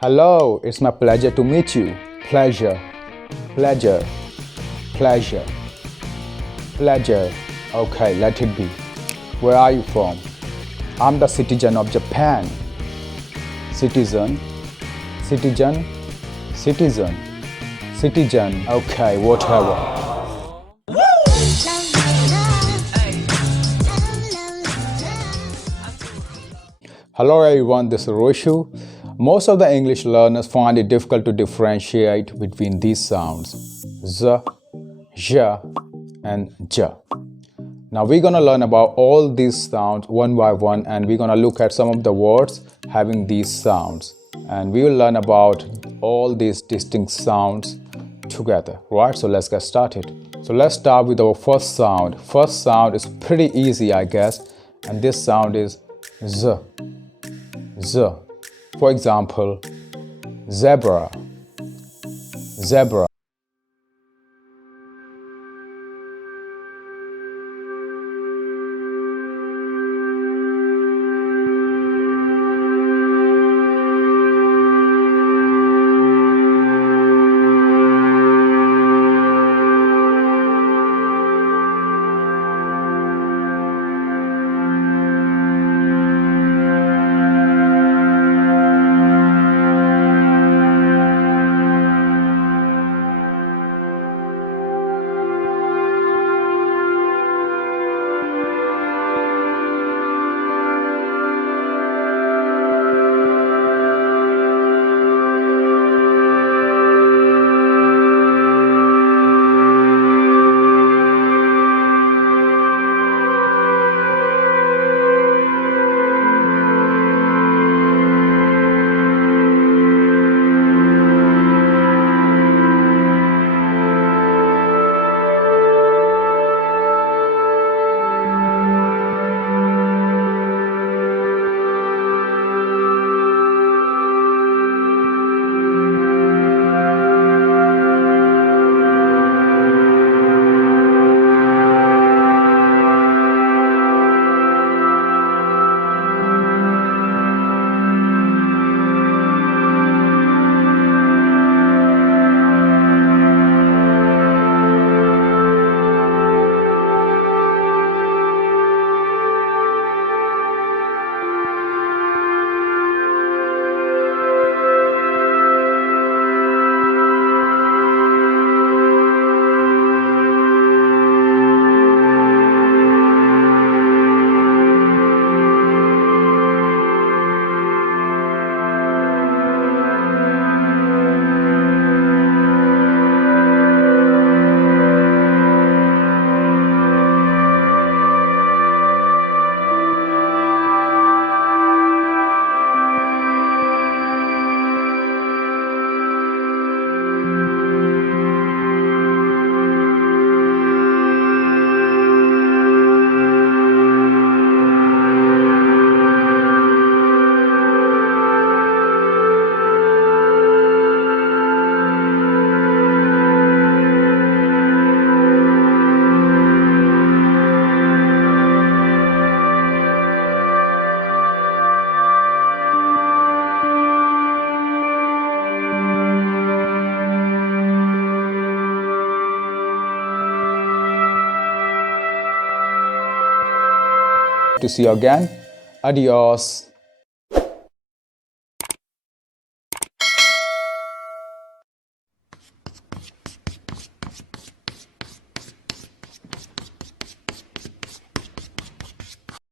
Hello, it's my pleasure to meet you. Pleasure, pleasure, pleasure, pleasure. Okay, let it be. Where are you from? I'm the citizen of Japan. Citizen, citizen, citizen, citizen. Okay, whatever. Hello everyone, this is Rishu. Most of the English learners find it difficult to differentiate between these sounds Z, Zh, and J. Now we're gonna learn about all these sounds one by one, and we're gonna look at some of the words having these sounds, and we will learn about all these distinct sounds together, right? So let's get started. So let's start with our first sound. First sound is pretty easy, I guess, and this sound is Z. Z. For example, zebra, zebra. To see you again. Adios.